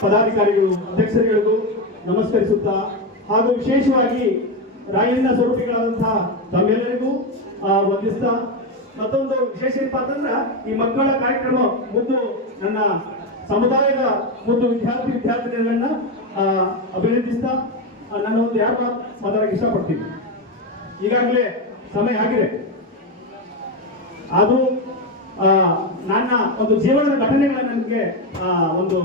ಪದಾಧಿಕಾರಿಗಳು ಅಧ್ಯಕ್ಷರುಗಳಿಗೂ ನಮಸ್ಕರಿಸುತ್ತಾ ಹಾಗೂ ವಿಶೇಷವಾಗಿ ರಾಯಣ್ಣ ಸ್ವರೂಪಿಗಳಾದಂತಹ ತಮ್ಮೆಲ್ಲರಿಗೂ ವಂದಿಸ್ತಾ ಮತ್ತೊಂದು ವಿಶೇಷ ಏನಪ್ಪ ಅಂತಂದ್ರ ಈ ಮಕ್ಕಳ ಕಾರ್ಯಕ್ರಮ ಮುದ್ದು ನನ್ನ ಸಮುದಾಯದ ಮುದ್ದು ವಿದ್ಯಾರ್ಥಿ ವಿದ್ಯಾರ್ಥಿನಿಗಳನ್ನ ಆ, ಅಭಿನಂದಿಸ್ತಾ ನನ್ನ ನಾನು ಒಂದು ಯಾರು ಮಾತಾಡಕ್ಕೆ ಇಷ್ಟಪಡ್ತೀನಿ. ಈಗಾಗಲೇ ಸಮಯ ಆಗಿದೆ. ಅದು ನನ್ನ ಒಂದು ಜೀವನದ ಘಟನೆಗಳ ನನಗೆ ಒಂದು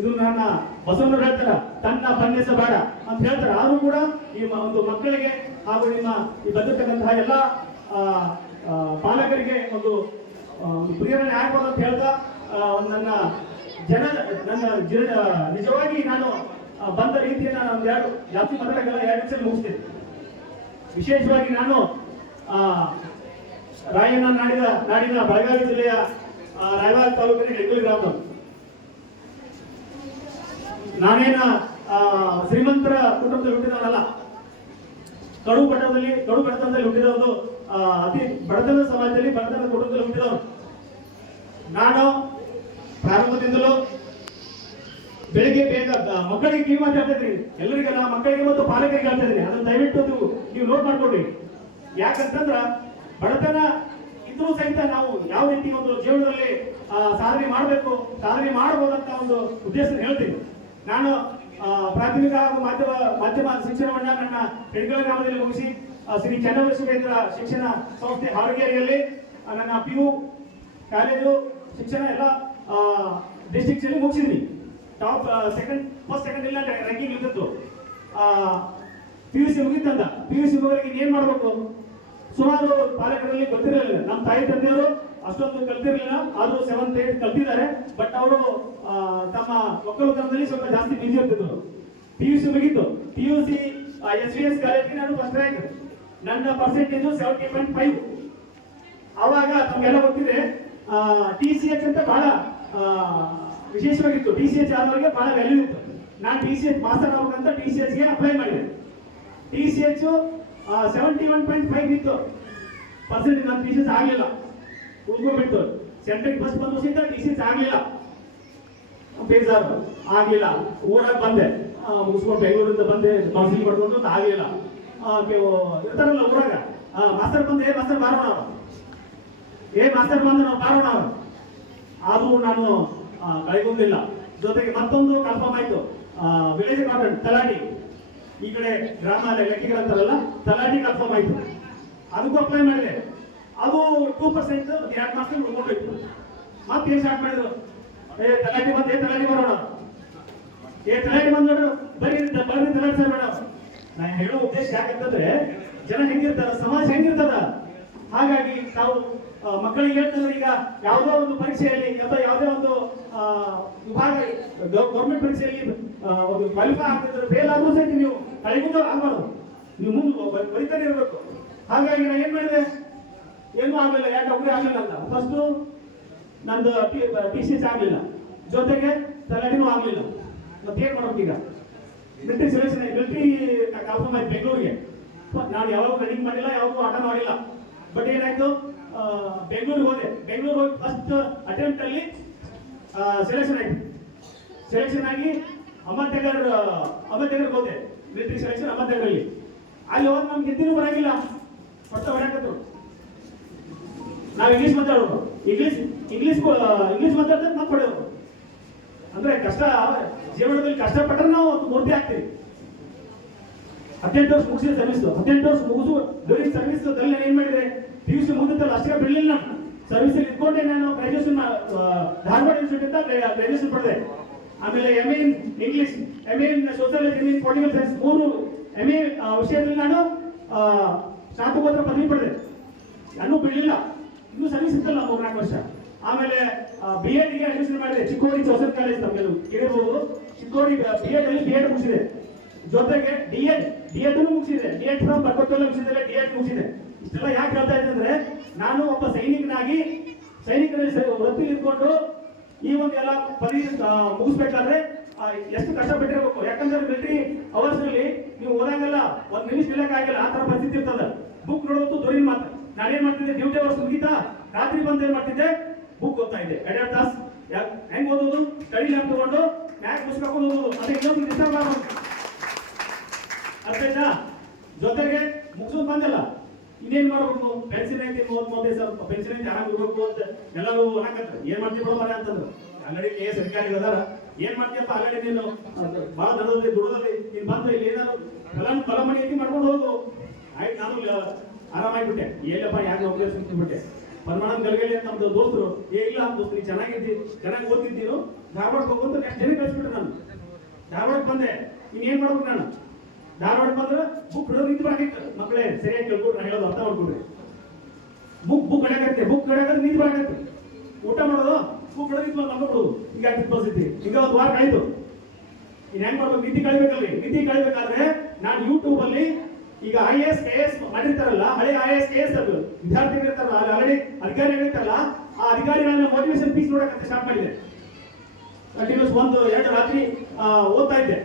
ಇದು ನನ್ನ ಬಸವನ ಹೇಳ್ತಾರ, ತನ್ನ ಬನ್ನಿಸ ಬೇಡ ಅಂತ ಹೇಳ್ತಾರೆ. ಆದ್ರೂ ಕೂಡ ಈ ಒಂದು ಮಕ್ಕಳಿಗೆ ಹಾಗೂ ನಿಮ್ಮ ಈ ಬಂದಿರ್ತಕ್ಕಂತಹ ಎಲ್ಲ ಪಾಲಕರಿಗೆ ಒಂದು ಪ್ರೇರಣೆ ಆಗ್ಬೋದು ಅಂತ ಹೇಳ್ತಾ ನನ್ನ ಜನ, ನನ್ನ ನಿಜವಾಗಿ ನಾನು ಬಂದ ರೀತಿಯನ್ನು ನಾನು ಎರಡು ಜಾಸ್ತಿ ಮಾತಾಡೋಕ್ಕಲ್ಲ ಎರಡು ಮುಗಿಸ್ತೇನೆ. ವಿಶೇಷವಾಗಿ ನಾನು ರಾಯಣ್ಣ ನಾಡಿನ ನಾಡಿನ ಬೆಳಗಾವಿ ಜಿಲ್ಲೆಯ ರಾಯಬಾಗ ತಾಲೂಕಿನ ಹೆಗ್ಗಲಿ ಗ್ರಾಮ ನಾನೇನ ಶ್ರೀಮಂತರ ಕುಟುಂಬದಲ್ಲಿ ಹುಟ್ಟಿದವನಲ್ಲ. ಕಡು ಪಟ್ಟಣದಲ್ಲಿ ಕಡು ಬಡತನದಲ್ಲಿ ಹುಟ್ಟಿದವನು ಅತಿ ಬಡತನ ಸಮಾಜದಲ್ಲಿ ಬಡತನದ ಕುಟುಂಬದಲ್ಲಿ ಹುಟ್ಟಿದವನು. ನಾನು ಪ್ರಾರಂಭದಿಂದಲೂ ಬೆಳಿಗ್ಗೆ ಬೇಗ ಮಕ್ಕಳಿಗೆ ಕಿವಿ ಮಾತು ಹೇಳ್ತಾ ಇದ್ದೀನಿ. ಎಲ್ಲರಿಗೆಲ್ಲ ಮಕ್ಕಳಿಗೆ ಮತ್ತು ಪಾಲಕರಿಗೆ ಹೇಳ್ತಾ ಇದ್ದೀನಿ. ಅದನ್ನ ದಯವಿಟ್ಟು ನೀವು ನೋಟ್ ಮಾಡ್ಕೊಡ್ರಿ ಯಾಕಂತಂದ್ರ ಬಡತನ ಇದ್ರೂ ಸಹಿತ ನಾವು ಯಾವ ರೀತಿ ಒಂದು ಜೀವನದಲ್ಲಿ ಸಾಧನೆ ಮಾಡಬೇಕು, ಸಾಧನೆ ಮಾಡಬಹುದಂತ ಒಂದು ಉದ್ದೇಶ ಹೇಳ್ತೀನಿ. ನಾನು ಪ್ರಾಥಮಿಕ ಹಾಗೂ ಮಾಧ್ಯಮ ಮಾಧ್ಯಮ ಶಿಕ್ಷಣವನ್ನ ನನ್ನ ಹೆಡ್ಗಳ ಗ್ರಾಮದಲ್ಲಿ ಮುಗಿಸಿ ಶ್ರೀ ಚನ್ನಬಸವೇಂದ್ರ ಶಿಕ್ಷಣ ಸಂಸ್ಥೆ ಹಾರಗೇರಿಯಲ್ಲಿ ನನ್ನ ಪಿ ಯು ಕಾಲೇಜು, ಶಿಕ್ಷಣ ಎಲ್ಲ ಡಿಸ್ಟಿಕ್ಸ್ ಅಲ್ಲಿ ಮುಗಿಸಿದ್ವಿ. ಟಾಪ್ ಸೆಕೆಂಡ್ ಫಸ್ಟ್ ಸೆಕೆಂಡ್ ಇಲ್ಲ ರ್ಯಾಂಕಿಂಗ್ ಇರ್ತಿತ್ತು ಪಿ ಯು ಸಿ ಮುಗಿತಂದ. ಪಿ ಯು ಸಿ ಏನ್ ಮಾಡ್ಬೇಕು? ಸುಮಾರು ಪಾಲಕರಲ್ಲಿ ಗೊತ್ತಿರಲಿಲ್ಲ. ನಮ್ಮ ತಾಯಿ ತಂದೆಯವರು ಅಷ್ಟೊಂದು ಕಲ್ತಿರಲಿಲ್ಲ. ಆದರೂ ಸೆವೆಂತ್ ಏಟ್ ಕಲ್ತಿದ್ದಾರೆ. ಬಟ್ ಅವರು ತಮ್ಮ ಒಕ್ಕಲುತನದಲ್ಲಿ ಸ್ವಲ್ಪ ಜಾಸ್ತಿ ಬಿಜಿ ಇರ್ತಿದ್ರು. ಪಿ ಯು ಸಿ ಮುಗಿತು. P U C S V S ಕಾಲೇಜಿಗೆ ನಾನು ಫಸ್ಟ್ ರ್ಯಾಂಕ್ ನನ್ನ ಪರ್ಸೆಂಟೇಜು ಸೆವೆಂಟಿ ಪಾಯಿಂಟ್ ಫೈವ್ ಆವಾಗ ನಮಗೆಲ್ಲ ಗೊತ್ತಿದೆ ಟಿ ಸಿ ಎಚ್ ಅಂತ ಬಹಳ ವಿಶೇಷವಾಗಿತ್ತು. ಟಿ ಸಿ ಎಚ್ ಆದವರಿಗೆ ಬಹಳ ವ್ಯಾಲ್ಯೂ ಇತ್ತು. ನಾನು ಟಿ ಸಿ ಎಚ್ ಮಾಸ್ಟರ್ ಆಗ್ಬೇಕಂತ ಟಿ ಸಿ ಎಚ್ಗೆ ಅಪ್ಲೈ ಮಾಡಿದೆ. T C H seventy one point five ಇತ್ತು. ಪರ್ಸೆಂಟ್ ನನ್ನ ಟಿ ಸಿ ಎಚ್ ಆಗಲಿಲ್ಲ. ಉಳ್ಕೊಂಡ್ಬಿಟ್ಟು ಸೆಂಟ್ರಿಕ್ ಫಸ್ಟ್ ಬಂದು ಸಹಿತ ಟಿ ಸಿ ಎಚ್ ಆಗಲಿಲ್ಲ ಬೇಜಾರು ಆಗಲಿಲ್ಲ. ಓಡಾಗಿ ಬಂದೆ. ಮುಗಿಸ್ಕೊಂಡು ಬೆಂಗಳೂರಿಂದ ಬಂದೆ. ಕೌನ್ಸಿಲಿಂಗ್ ಪಡ್ಕೊಂಡು ಅಂತ ಆಗ್ಲಿಲ್ಲ. ಇರ್ತಾರಲ್ಲ ಊರಾಗ. ಮಾಸ್ತರ್ ಬಂದೆ. ಏ ಮಾಸ್ತರ್ ಬಾರೋಣ ಅವರು. ಏ ಮಾಸ್ತರ್ ಬಂದು ನಾವು ಬಾರೋಣ ಅವರು. ಆದರೂ ನಾನು ಆ, ಕಳೆಗೊಂಡಿಲ್ಲ ಜೊತೆಗೆ ಮತ್ತೊಂದು ಕನ್ಫರ್ಮ್ ಆಯ್ತು. ವಿಲೇಜ್ ಅಕೌಂಟೆಂಟ್ ತಲಾಟಿ ಈ ಕಡೆ ಗ್ರಾಮ ಲೆಕ್ಕಿಗಳಂತಾರಲ್ಲ, ತಲಾಟಿ ಕನ್ಫರ್ಮ್ ಆಯ್ತು. ಅದಕ್ಕೂ ಅಪ್ಲೈ ಮಾಡಿದೆ. ಅದು ಟೂ ಪರ್ಸೆಂಟ್ ಎರಡು ಮಾರ್ಕ್ಸ್ ಉಳ್ಕೊಂಡೋಯ್ತು ಮತ್ತೆ ಏನ್ ಸ್ಟಾರ್ಟ್ ಮಾಡಿದ್ರು? ಏ, ತಲಾಟಿ ಬಂದು ತಲಾಟಿ ಬರೋಣ. ಏ, ತಲಾಟಿ ಬಂದ್ರು ಬರೀ ಬರೀ ತಲಾಟಿ ಸರ್ ಮೇಡಮ್. ನಾನು ಹೇಳೋ ಉದ್ದೇಶ ಯಾಕಂತಂದ್ರೆ, ಜನ ಹೆಂಗಿರ್ತಾರ, ಸಮಾಜ ಹೆಂಗಿರ್ತದ? ಹಾಗಾಗಿ ನಾವು ಮಕ್ಕಳಿಗೆ ಹೇಳ್ತಾರೆ ಈಗ ಯಾವುದೋ ಒಂದು ಪರೀಕ್ಷೆಯಲ್ಲಿ ಅಥವಾ ಯಾವುದೇ ಒಂದು ವಿಭಾಗ ಗೌರ್ಮೆಂಟ್ ಪರೀಕ್ಷೆಯಲ್ಲಿ ಒಂದು ಕ್ವಾಲಿಫೈ ಆಗ್ತಿದ್ರೆ ಫೇಲ್ ಆದ್ರೂ ಸಹಿತ ನೀವು ಕಳೆಗುಂದ ಆಗ್ಬಾರ್ದು ನೀವು ಮುಂದೆ ಬರಿತಾನೆ ಇರಬೇಕು. ಹಾಗಾಗಿ ನಾನು ಏನು ಮಾಡಿದೆ? ಏನೂ ಆಗಲಿಲ್ಲ ಯಾಕೆ ಒಬ್ಬರೇ ಆಗಲಿಲ್ಲ ಅಂತ. ಫಸ್ಟು ನಂದು ಟಿ ಸಿ ಎಸ್ ಆಗಲಿಲ್ಲ. ಜೊತೆಗೆ ತಲಾಟಿನೂ ಆಗಲಿಲ್ಲ. ಮತ್ತೆ ಏನ್ ಈಗ ಮಿಲಿಟರಿ ಸೆಲೆಕ್ಷನ್ ಮಿಲ್ಟ್ರಿ ಕನ್ಫರ್ಮ್ ಆಯ್ತು ಬೆಂಗಳೂರಿಗೆ. ನಾನು ಯಾವಾಗ ರನ್ನಿಂಗ್ ಮಾಡಿಲ್ಲ ಯಾವಾಗೂ ಆಟ ಮಾಡಿಲ್ಲ. ಬಟ್ ಏನಾಯ್ತು? ಬೆಂಗಳೂರಿಗೆ ಹೋದೆ. ಬೆಂಗಳೂರು ಹೋಗಿ ಫಸ್ಟ್ ಅಟೆಂಪ್ಟ್ ಅಲ್ಲಿ ಸೆಲೆಕ್ಷನ್ ಆಯ್ತು. ಸೆಲೆಕ್ಷನ್ ಆಗಿ ಅಹಮದ್ನಗರ್ ಅಹಮದ್ನಗರ್ಗೆ ಹೋದೆ. ಮಿಲಿಟರಿ ಸೆಲೆಕ್ಷನ್ ಅಹಮದ್ನಗರಲ್ಲಿ ಅಲ್ಲಿ ಹೋಗಿ ನಮ್ಗೆ ಗೆದ್ದಿನೂ ಬರಂಗಿಲ್ಲ. ಹೊಟ್ಟ ಬರಕತ್ತು ನಾವು ಇಂಗ್ಲೀಷ್ ಮಾತಾಡೋರು ಇಂಗ್ಲೀಷ್ ಇಂಗ್ಲೀಷ್ ಇಂಗ್ಲೀಷ್ ಮಾತಾಡಿದ್ರೆ ನಾವು ಪಡೆಯೋರು ಅಂದ್ರೆ ಕಷ್ಟ, ಜೀವನದಲ್ಲಿ ಕಷ್ಟಪಟ್ಟರೆ ನಾವು ಮೂರ್ತಿ ಆಗ್ತೀವಿ. ಹದಿನೆಂಟು ವರ್ಷ ಮುಗಿಸಿದ ಸರ್ವಿಸ್ ಹದಿನೆಂಟು ವರ್ಷ ಮುಗಿಸು ಡ್ಯೂರಿಂಗ್ ಸರ್ವಿಸ್ ದಲ್ಲಿ ಏನ್ ಮಾಡಿದ್ರೆ ಪಿ ಯು ಸಿ ಮುಗಿದಲ್ಲ ಅಷ್ಟೇ ಬಿಡಲಿಲ್ಲ ಸರ್ವಿಸ್ ಅಲ್ಲಿ ಇಟ್ಕೊಂಡೆ ನಾನು ಗ್ರಾಜುಯೇಷನ್ ಧಾರವಾಡ ಇನ್ಸ್ಟಿಟ್ಯೂಟ್ ಅಂತ ಗ್ರಾಜುಯೇಷನ್ ಪಡೆದೆ. ಆಮೇಲೆ M in English M in sociology M in political science ಮೂರು ಎಂ ಎ ವಿಷಯದಲ್ಲಿ ನಾನು ಸ್ನಾತಕೋತ್ತರ ಪದವಿ ಪಡೆದೆ. ನಾನು ಬಿಡಲಿಲ್ಲ. ಇನ್ನೂ ಸರ್ವಿಸ್ ಇತ್ತಲ್ಲ ಮೂರ್ನಾಲ್ಕು ವರ್ಷ. ಆಮೇಲೆ ಬಿ ಎಡ್ಗೆ ಅಡ್ಮಿಷನ್ ಮಾಡಿದೆ. ಚಿಕ್ಕೋಡಿ ಜೋಸೆಫ್ ಕಾಲೇಜ್ ನಮ್ಗೆಲ್ಲ ಕೇಳಿರ್ಬೋದು ಚಿಕ್ಕೋಡಿ ಬಿ ಎಡ್ ಅಲ್ಲಿ ಬಿ ಎಡ್ ಮುಗಿಸಿದೆ. ಜೊತೆಗೆ ಡಿ ಎಡ್ ಡಿ ಎಡ್ ಮುಗಿಸಿದೆ. ಡಿ ಎಡ್ ಫ್ರಮ್ ಬರ್ಕೊತ್ತಲ್ಲ ಮುಗಿಸಿದ್ರೆ ಡಿ ಎಡ್ ಮುಗಿಸಿದೆ. ಇಷ್ಟೆಲ್ಲ ಯಾಕೆ ಹೇಳ್ತಾ ಇದ್ದೆ ಅಂದ್ರೆ, ನಾನು ಒಬ್ಬ ಸೈನಿಕನಾಗಿ, ಸೈನಿಕರಲ್ಲಿ ವೃತ್ತಿ ಇಟ್ಕೊಂಡು ಈ ಒಂದು ಎಲ್ಲ ಪದವಿ ಮುಗಿಸ್ಬೇಕಾದ್ರೆ ಎಷ್ಟು ಕಷ್ಟ ಬಿಟ್ಟಿರ್ಬೇಕು ಯಾಕಂದ್ರೆ ಮಿಲಿಟರಿ ಅವರ್ಸ್ನಲ್ಲಿ ನೀವು ಓದಂಗಲ್ಲ ಒಂದ್ ನಿಮಿಷ ನಿಲ್ಲಕ್ಕಾಗಿಲ್ಲ ಆ ತರ ಪರಿಸ್ಥಿತಿ ಇರ್ತದ. ಬುಕ್ ನೋಡೋದು ದೊರಿನ ಮಾತು. ನಾನೇನ್ ಮಾಡ್ತಿದ್ದೆ? ಡ್ಯೂಟಿ ಅವರ್ಸ್ ಮುಗಿತಾ ರಾತ್ರಿ ಬಂದು ಏನ್ ಮಾಡ್ತಿದ್ದೆ? ಬುಕ್ ಓದ್ತಾ ಇದ್ದೆ. ಎರಡೆರಡು ತಾಸು ಯಾಕ್ ಹೆಂಗ್ ಓದೋದು? ಸ್ಟಡಿ ಲ್ಯಾಬ್ ತಗೊಂಡು ಮ್ಯಾಕ್ ಮುಸ್ಕೊಂಡು ಓದೋದು ಅದೇ ಇನ್ನೊಂದು ಡಿಸ್ಟರ್ಬ್ ಆಗೋದು. ಅರ್ಥ ಆಯ್ತಾ? ಜೊತೆಗೆ ಮುಗಿಸೋದು ಬಂದಿಲ್ಲ. ಇನ್ನೇನ್ ಮಾಡ್ಬೇಕು ಪೆನ್ಷನ್ ಐತಿ ಮೂವತ್ ಮೂವತ್ತೈದು ಸಾವಿರ ಪೆನ್ಸಿಲ್ ಐತಿ ಆರಾಮ್ ಇರ್ಬೇಕು ಅಂತ ಎಲ್ಲರೂ ಹಾಕತ್ರ ಏನ್ ಮಾಡ್ತೀವಿ ಬಿಡೋಲ್ಲ ಅಂತಂದ್ರು. ಆಲ್ರೆಡಿ ಕೆ ಎಸ್ ಅಧಿಕಾರಿಗಳು ಅದಾರ. ಏನ್ ಮಾಡ್ತೀಯಪ್ಪ ಆಲ್ರೆಡಿ ನೀನು? ಬಹಳ ದಡದಲ್ಲಿ, ದುಡದಲ್ಲಿ, ನೀನ್ ಬಂದು ಇಲ್ಲಿ ಏನಾದ್ರು ಫಲ ಫಲಮಣಿ ಐತಿ ಮಾಡ್ಕೊಂಡು ಹೋಗು. ಆಯ್ತು, ನಾನು ಆರಾಮಾಗ್ಬಿಟ್ಟೆ ಎಲ್ಲಪ್ಪ ಯಾಕೆ ನೌಕರಿ ಸಿಕ್ಬಿಟ್ಟೆ ಪರಮಾನಂದ ಗಲ್ಗಲಿ ಅಂತ ನಮ್ದು ದೋಸ್ತರು, ಏ, ಇಲ್ಲ, ದೋಸ್ತು, ನೀ ಚೆನ್ನಾಗಿದ್ದಿ, ಚೆನ್ನಾಗಿ ಓದ್ತಿದ್ದೀನು ಧಾರವಾಡಕ್ಕೆ ಹೋಗು ಅಂತ ನೆಕ್ಸ್ಟ್ ಜನ ಕಳಿಸ್ಬಿಟ್ರೆ ನಾನು ಧಾರವಾಡಕ್ಕೆ ಬಂದೆ. ಇನ್ನೇನ್ ಮಾಡ್ಬೇಕು ನಾನು? ಧಾರವಾಡ ಬಂದ್ರೆ ಬುಕ್ ಹಿಡಿದು ನಿಂತು ಬರಾಕಿತ್ತು ಮಕ್ಕಳೇ, ಸರಿಯಾಗಿ ಕೇಳ್ಕೊಟ್ರು ನಾನು ಹೇಳೋದು ಅರ್ಥ ಮಾಡ್ಕೊಡ್ರಿ ಬುಕ್ ಬುಕ್ ಹಿಡಕತ್ತೆ ಬುಕ್ ಹಿಡಕತ್ತೆ ನಿಂತು ಬರಾಕತ್ತೆ ಊಟ ಮಾಡೋದು ಬುಕ್ ಹಿಡಿದು ನಿಂತು ಈಗ ಆಗ್ತಿತ್ತು ಪರಿಸ್ಥಿತಿ. ಈಗ ಒಂದು ವಾರ ಕಳೀತು ಇನ್ ಹೆಂಗ್ ಮಾಡ್ಬೇಕು? ನಿಧಿ ಕಳಿಬೇಕಲ್ರಿ. ನಿಧಿ ಕಳಿಬೇಕಾದ್ರೆ ನಾನು ಯೂಟ್ಯೂಬ್ ಅಲ್ಲಿ ಈಗ ಐ ಎಸ್ ಕೆ ಎಸ್ ಮಾಡಿರ್ತಾರಲ್ಲ, ಹಳೆ ಐ ಎಸ್ ಕೆ ಎಸ್ ಅದು. ವಿದ್ಯಾರ್ಥಿಗಳಿರ್ತಾರಲ್ಲ ಅಲ್ಲಿ ಆಲ್ರೆಡಿ ಅಧಿಕಾರಿಗಳು ಇರ್ತಾರಲ್ಲ, ಆ ಅಧಿಕಾರಿಗಳನ್ನ ಮೋಟಿವೇಶನ್ ಪೀಸ್ ನೋಡಕ್ಕೆ ಸ್ಟಾರ್ಟ್ ಮಾಡಿದೆ. ಕಂಟಿನ್ಯೂಸ್ ಒಂದು ಎರಡು ರಾತ್ರಿ ಓದ್ತಾ ಇದ್ದೆ.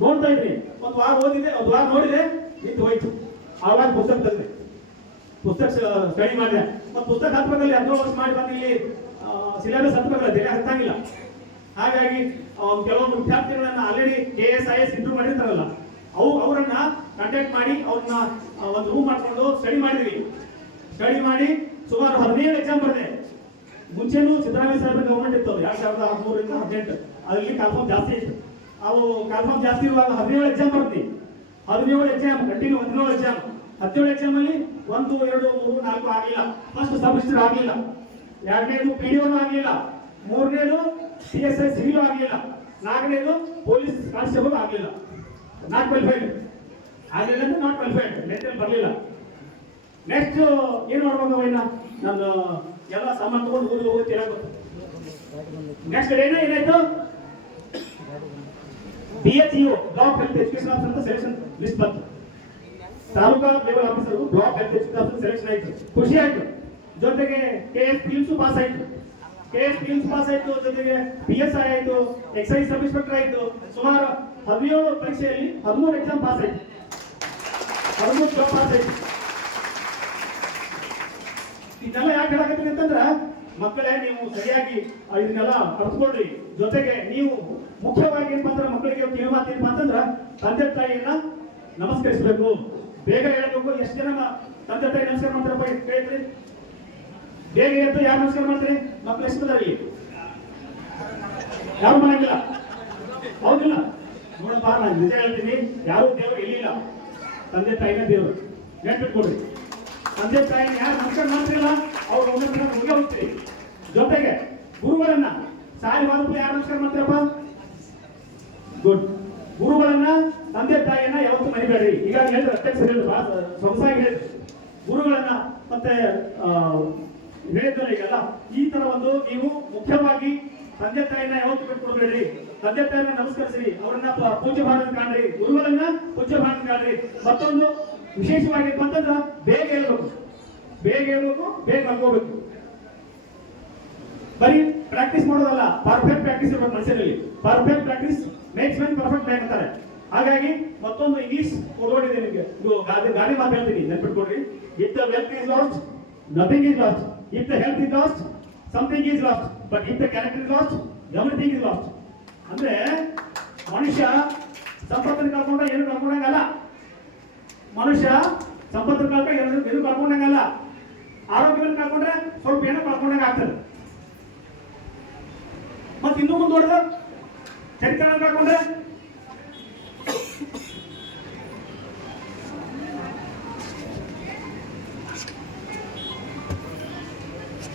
ನೋಡ್ತಾ ಇದ್ರಿ. ಒಂದು ವಾರ ಓದಿದೆ, ಒಂದು ವಾರ ನೋಡಿದೆ, ನಿಂತು ಹೋಯ್ತು. ಆವಾಗ ಪುಸ್ತಕ ತಂದೆ ಪುಸ್ತಕ ಸ್ಟಡಿ ಮಾಡಿದೆ. ಮತ್ತು ಪುಸ್ತಕ ಹತ್ಬೇಕಲ್ಲಿ ಹದಿನೇಳು ವರ್ಷ ಮಾಡಿ ಬಂದು ಇಲ್ಲಿ ಸಿಲೆಬಸ್ ಹತ್ಬೇಕಲ್ಲ ತಲೆ ಹತ್ತಾಗಿಲ್ಲ. ಹಾಗಾಗಿ ಕೆಲವೊಂದು ವಿದ್ಯಾರ್ಥಿಗಳನ್ನ already K S I S improve ಮಾಡಿರ್ತಾರಲ್ಲ, ಅವು, ಅವರನ್ನ ಕಾಂಟ್ಯಾಕ್ಟ್ ಮಾಡಿ, ಅವ್ರನ್ನ ಒಂದು ರೂಮ್ ಮಾಡ್ಕೊಂಡು ಸ್ಟಡಿ ಮಾಡಿದ್ವಿ. ಸ್ಟಡಿ ಮಾಡಿ, ಸುಮಾರು ಹದಿನೇಳು ಎಕ್ಸಾಮ್ ಬರೆದೆ. ಮುಂಚೆನೂ ಸಿದ್ದರಾಮಯ್ಯ ಸಾಹೇಬ್ರ ಗೌರ್ಮೆಂಟ್ ಇತ್ತು, ಎರಡ್ ಸಾವಿರದ ಹದಿಮೂರರಿಂದ ಹದಿನೆಂಟು. ಅದರಲ್ಲಿ ಕಾಲ್ಫಾರ್ಮ್ ಜಾಸ್ತಿ ಇತ್ತು. ಅವು ಕನ್ಫರ್ಮ್ ಜಾಸ್ತಿ ಇರುವಾಗ ಹದಿನೇಳು ಎಕ್ಸಾಮ್ ಬರ್ತೀನಿ ಹದಿನೇಳು ಎಕ್ಸಾಮ್ ಕಂಟಿನ್ಯೂ ಹದಿನೇಳು ಎಕ್ಸಾಮ್ ಹದಿನೇಳು ಎಕ್ಸಾಮ್ ಅಲ್ಲಿ ಒಂದು, ಎರಡು, ಮೂರು, ನಾಲ್ಕು ಆಗಲಿಲ್ಲ. ಫಸ್ಟ್ ಸಮಿಸ್ಟರ್ ಆಗಲಿಲ್ಲ. ಎರಡನೇದು ಪಿ ಡಿ ಆಗಲಿಲ್ಲ. ಮೂರನೇದು ಸಿ ಎಸ್ ಐ ಸಿವಿಲ್ ಆಗಲಿಲ್ಲ. ನಾಲ್ಕನೇದು ಪೊಲೀಸ್ ಕಾನ್ಸ್ಟೇಬಲ್ ಆಗಲಿಲ್ಲ. ನಾಟ್ ಕ್ವಾಲಿಫೈಡ್ ಆಗಲಿಲ್ಲ ಅಂದ್ರೆ ನಾಟ್ ಕ್ವಾಲಿಫೈಡ್ ಲೆಕ್ಕದಲ್ಲಿ ಬರಲಿಲ್ಲ. ನೆಕ್ಸ್ಟ್ ಏನು ಮಾಡ್ಬೇಕು ಅವನ್ನ ನಾನು ಎಲ್ಲ ಸಾಮಾನು ತಗೊಂಡು ಹೋಗಿ ಹೋಗಿ ಗೊತ್ತು ನೆಕ್ಸ್ಟ್ ಏನೋ ಏನಾಯ್ತು? B H U block health education officer ಅಂತ ಸೆಲೆಕ್ಷನ್ ಲಿಸ್ಟ್ ಬಂತು. Taluka level officer block health education officer selection ಆಯ್ತು. ಖುಷಿ ಆಯ್ತು. ಜೊತೆಗೆ ಕೆ ಎಸ್ ಪಿಲ್ಸು ಪಾಸ್ ಆಯ್ತು. ಕೆ ಎಸ್ ಪಿಲ್ಸ್ ಪಾಸ್ ಆಯ್ತು, ಜೊತೆಗೆ ಪಿ ಎಸ್ ಐ ಆಯ್ತು ಎಕ್ಸೈಸ್ ಸಬ್ ಇನ್ಸ್ಪೆಕ್ಟರ್ ಆಯ್ತು. ಸುಮಾರು ಹದಿನೇಳು ಪರೀಕ್ಷೆಯಲ್ಲಿ ಹದಿಮೂರು ಎಕ್ಸಾಮ್ ಪಾಸ್ ಆಯ್ತು. ಹದಿಮೂರು ಜಾಬ್ ಪಾಸ್ ಆಯ್ತು. ಇದೆಲ್ಲ ಯಾಕೆ ಹೇಳಕತ್ತೀನಿ ಅಂತಂದ್ರ ಮಕ್ಕಳೇ, ನೀವು ಸರಿಯಾಗಿ ಇದನ್ನೆಲ್ಲ ಅರ್ಥಕೊಳ್ರಿ ಜೊತೆಗೆ ನೀವು ಮುಖ್ಯವಾಗಿ ಏನಪ್ಪ ಅಂದ್ರೆ ಮಕ್ಕಳಿಗೆ ಕಿವಿ ಮಾತು ಏನಪ್ಪ ಅಂತಂದ್ರ, ತಂದೆ ತಾಯಿಯನ್ನ ನಮಸ್ಕರಿಸಬೇಕು. ಬೇಗ ಹೇಳ್ಬೇಕು. ಎಷ್ಟು ಜನ ತಂದೆ ತಾಯಿ ನಮಸ್ಕಾರ ಮಾಡ್ತಾರಪ್ಪ ಕೇಳ್ರಿ ಬೇಗ ಎದ್ದು ಯಾರು ನಮಸ್ಕಾರ ಮಾಡ್ತೀರಿ? ಮಕ್ಕಳು ಎಷ್ಟು ಬಂದ್ರಿ ಯಾರು ಮಾಡಂಗಿಲ್ಲ? ಹೌದಿಲ್ಲ? ನೋಡಪ್ಪ, ನಾನು ನಿಜ ಹೇಳ್ತೀನಿ. ಯಾರು ದೇವರು ಎಲ್ಲಿಲ್ಲ. ತಂದೆ ತಾಯಿನ ದೇವರು. ನೆನ್ಪಿಟ್ಕೊಡ್ರಿ ತಂದೆ ತಾಯಿನ ಯಾರು ನಮಸ್ಕಾರ ಮಾಡ್ತಿರಲ್ಲ ಅವ್ರು ಒಂದೊಂದು ಮುಗಿ ಹೋಗ್ತೀವಿ ಜೊತೆಗೆ ಗುರುಗಳನ್ನ ಸಾರಿ ಮಾತು ಯಾರು ನಮಸ್ಕಾರ ಮಾಡ್ತೀರಪ್ಪ? ಗುಡ್ ಗುರುಗಳನ್ನ ತಂದೆ ತಾಯಿಯನ್ನ ಯಾವತ್ತೂ ಮರಿಬೇಡ್ರಿ. ಈಗ ಹೇಳಿದ್ರೆ ಅಷ್ಟೇ ಸರಿ ಸೊಗಸಾಗಿ ಹೇಳಿದ್ರು ಗುರುಗಳನ್ನ ಮತ್ತೆ ಹೇಳಿದ್ರು ಈಗಲ್ಲ. ಈ ತರ ಒಂದು ನೀವು ಮುಖ್ಯವಾಗಿ ತಂದೆ ತಾಯಿನ ಯಾವತ್ತೂ ಬಿಟ್ಕೊಡ್ಬೇಡ್ರಿ. ತಂದೆ ತಾಯಿನ ನಮಸ್ಕರಿಸ್ರಿ. ಅವರನ್ನ ಪ- ಪೂಜೆ ಮಾಡೋದ್ ಕಾಣ್ರಿ. ಗುರುಗಳನ್ನ ಪೂಜೆ ಮಾಡೋದ್ ಕಾಣ್ರಿ. ಮತ್ತೊಂದು ವಿಶೇಷವಾಗಿ ಹೇಳ್ಬೇಕು ಬೇಗ ಹೇಳ್ಬೇಕು? ಬೇಗ ಮಲ್ಕೋಬೇಕು ಬರೀ ಪ್ರಾಕ್ಟೀಸ್ ಮಾಡೋದಲ್ಲ ಪರ್ಫೆಕ್ಟ್ ಪ್ರಾಕ್ಟೀಸ್ ಇರ್ಬೇಕು ಮನಸ್ಸಿನಲ್ಲಿ. Perfect practice makes men perfect man ಅಂತಾರೆ. ಹಾಗಾಗಿ ಮತ್ತೊಂದು ಇಂಗ್ಲಿಷ್ ಓಡೋಡಿದೆ ನಿಮಗೆ. ಇದು ಗಾಡಿ ಗಾದೆ ಮಾತು ಹೇಳ್ತೀನಿ ನೆನ್ಪಿಟ್ಕೊಡ್ರಿ if the wealth is lost nothing is lost if the health is lost something is lost but if the character is lost everything is lost ಅಂದ್ರೆ ಮನುಷ್ಯ ಸಂಪತ್ತನ್ನು ಕಳ್ಕೊಂಡ ಏನು ಕಳ್ಕೊಂಡಂಗಲ್ಲ. ಮನುಷ್ಯ ಸಂಪತ್ತು ಕಳ್ಕೊಂಡ ಏನು ಕಳ್ಕೊಂಡಂಗಲ್ಲ. ಆರೋಗ್ಯವನ್ನು ಕಳ್ಕೊಂಡ್ರೆ ಸ್ವಲ್ಪ ಏನೋ ಕಳ್ಕೊಂಡಂಗೆ ಆಗ್ತದೆ. ಮತ್ತೆ ಇನ್ನೂ ಮುಂದುವರೆದ ಚರಿತ್ರೆಯನ್ನು ಕಳ್ಕೊಂಡ್ರೆ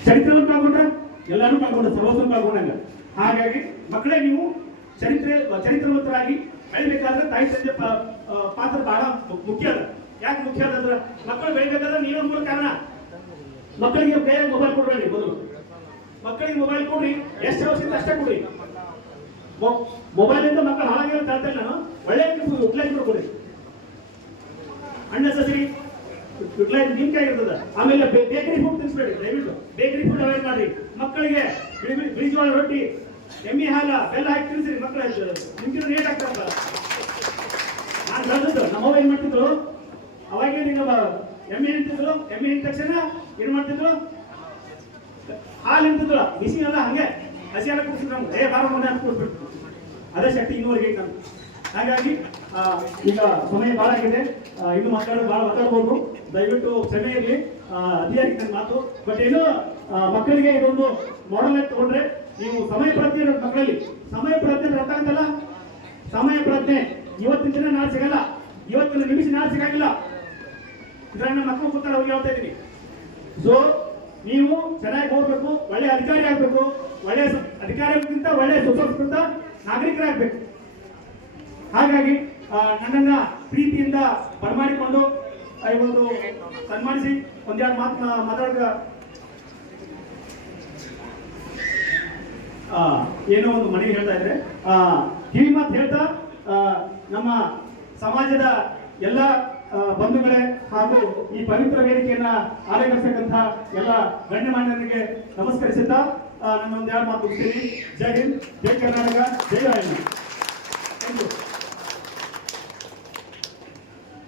ಚರಿತ್ರೆಯನ್ನು ಕಳ್ಕೊಂಡ್ರೆ ಎಲ್ಲರೂ ಕಳ್ಕೊಂಡ್ರೆ ಸರ್ವಸ್ವ ಕಳ್ಕೊಂಡಂಗ ಹಾಗಾಗಿ ಮಕ್ಕಳೇ ನೀವು ಚರಿತ್ರೆ, ಚರಿತ್ರವಂತರಾಗಿ ಬೆಳಿಬೇಕಾದ್ರೆ ತಾಯಿ ತಂದೆ ಪಾತ್ರ ಬಹಳ ಮುಖ್ಯ ಅದ. ಯಾಕೆ ಮುಖ್ಯ ಅದ ಅಂದ್ರೆ ಮಕ್ಕಳು ಬೆಳಿಬೇಕಾದ್ರೆ ನೀವೊಂದು ಮೂಲ ಕಾರಣ ಮಕ್ಕಳಿಗೆ ಬೇರೆ ಮೊಬೈಲ್ ಕೊಡ್ಬೇಡಿ ಮೊದಲು. ಮಕ್ಕಳಿಗೆ ಮೊಬೈಲ್ ಕೊಡ್ರಿ, ಎಷ್ಟು ಅವಶ್ಯಕತೆ ಅಷ್ಟೇ ಕೊಡಿ ಮೊಬೈಲ್ ಇಂದ ಮಕ್ಕಳು ಹಾಳಾಗಿರೋ ಇಲ್ಲ ನಾನು. ಒಳ್ಳೆ ಯುಟಿಲೈಸ್ ಮಾಡ್ಕೊಡಿ. ಸಸಿ ಯುಟಿಲೈಸ್ ನಿಮ್ ಕೈ ಇರ್ತದ ಆಮೇಲೆ ಬೇಕರಿ ಫುಡ್ ತಿನ್ಸ್ಬೇಡಿ, ದಯವಿಟ್ಟು. ಬೇಕರಿ ಫುಡ್ ಅವಾಯ್ಡ್ ಮಾಡ್ರಿ. ಮಕ್ಕಳಿಗೆ ಬೀಜವಾಳ ರೊಟ್ಟಿ, ಎಮ್ಮಿ ಹಾಲ, ಬೆಲ್ಲ ಹಾಕಿ ತಿನ್ಸ್ರಿ ಮಕ್ಕಳ. ನಿಮ್ಗಿರೋ ರೇಟ್ ಆಗ್ತಾರಲ್ಲ ನಾನು ಬೆಳೆದದ್ದು ನಮ್ಮವ್ವ ಏನ್ ಮಾಡ್ತಿದ್ರು ಅವಾಗೇ ನಿಮ್ಮ ಎಮ್ಮೆ ನಿಂತಿದ್ರು ಎಮ್ಮೆ ನಿಂತ ತಕ್ಷಣ ಏನ್ ಮಾಡ್ತಿದ್ರು ಹಾಲು ನಿಂತಿದ್ರು ಬಿಸಿ ಅಲ್ಲ ಹಂಗೆ. ಹಸಿಯಾರ ಕೂರಿಸಿದ್ರೆ ಏ, ಬಾರ ಮನೆ ಅಂತ ಅದೇ ಶಕ್ತಿ ಇನ್ನೂವರೆಗೆ ನಮ್ಗೆ ಹಾಗಾಗಿ ಈಗ ಸಮಯ ಭಾಳ ಆಗಿದೆ. ಇನ್ನು ಮಕ್ಕಳು ಭಾಳ ಮಾತಾಡ್ಬೋದು. ದಯವಿಟ್ಟು ಕ್ಷಮೆ ಇರಲಿ. ಅತಿಯಾಗಿ ನನ್ನ ಮಾತು. ಬಟ್ ಏನು ಮಕ್ಕಳಿಗೆ ಇದೊಂದು ಮಾಡಲ್ ತಗೊಂಡ್ರೆ ನೀವು ಸಮಯ ಪ್ರಜ್ಞೆ ಇರೋದು ಮಕ್ಕಳಲ್ಲಿ. ಸಮಯ ಪ್ರಜ್ಞೆ ಅರ್ಥ ಅಂತಲ್ಲ? ಸಮಯ ಪ್ರಜ್ಞೆ. ಇವತ್ತಿನ ದಿನ ನಾಳೆ ಸಿಗಲ್ಲ. ಇವತ್ತಿನ ನಿಮಿಷ ನಾಳೆ ಸಿಗಂಗಿಲ್ಲ. ಇದ್ರನ್ನ ಮಕ್ಕಳು ಕೂತ್ಕೊಂಡು ಅವ್ರಿಗೆ ಹೇಳ್ತಾ ಇದ್ದೀನಿ ಸೊ ನೀವು ಚೆನ್ನಾಗಿ ಓದಬೇಕು, ಒಳ್ಳೆ ಅಧಿಕಾರಿ ಆಗ್ಬೇಕು, ಒಳ್ಳೆ ಅಧಿಕಾರಿಗಿಂತ ಒಳ್ಳೆ ಸುಸಂಸ್ಕೃತ ನಾಗರಿಕರಾಗಬೇಕು. ಹಾಗಾಗಿ ನನ್ನನ್ನ ಪ್ರೀತಿಯಿಂದ ಬರಮಾಡಿಕೊಂಡು ಇವತ್ತು ಸನ್ಮಾನಿಸಿ ಒಂದೆರಡು ಮಾತು ಮಾತಾಡ ಏನೋ ಒಂದು ಮನೆಗೆ ಹೇಳ್ತಾ ಇದ್ರೆ ಕಿವಿ ಮಾತು ಹೇಳ್ತಾ ನಮ್ಮ ಸಮಾಜದ ಎಲ್ಲ ಬಂಧುಗಳೇ ಹಾಗೂ ಈ ಪವಿತ್ರ ವೇದಿಕೆಯನ್ನ ಆರೈಕರ್ತಕ್ಕಂಥ ಎಲ್ಲ ಗಣ್ಯಮಾನ್ಯರಿಗೆ ನಮಸ್ಕರಿಸುತ್ತಾ ನಾನೊಂದು ಎರಡು ಮಾತು ಮುಗಿಸ್ತೀನಿ. ಜೈ ಹಿಂದ್, ಜೈ ಕರ್ನಾಟಕ, ಜೈ ರಾಯಣ್ಣ.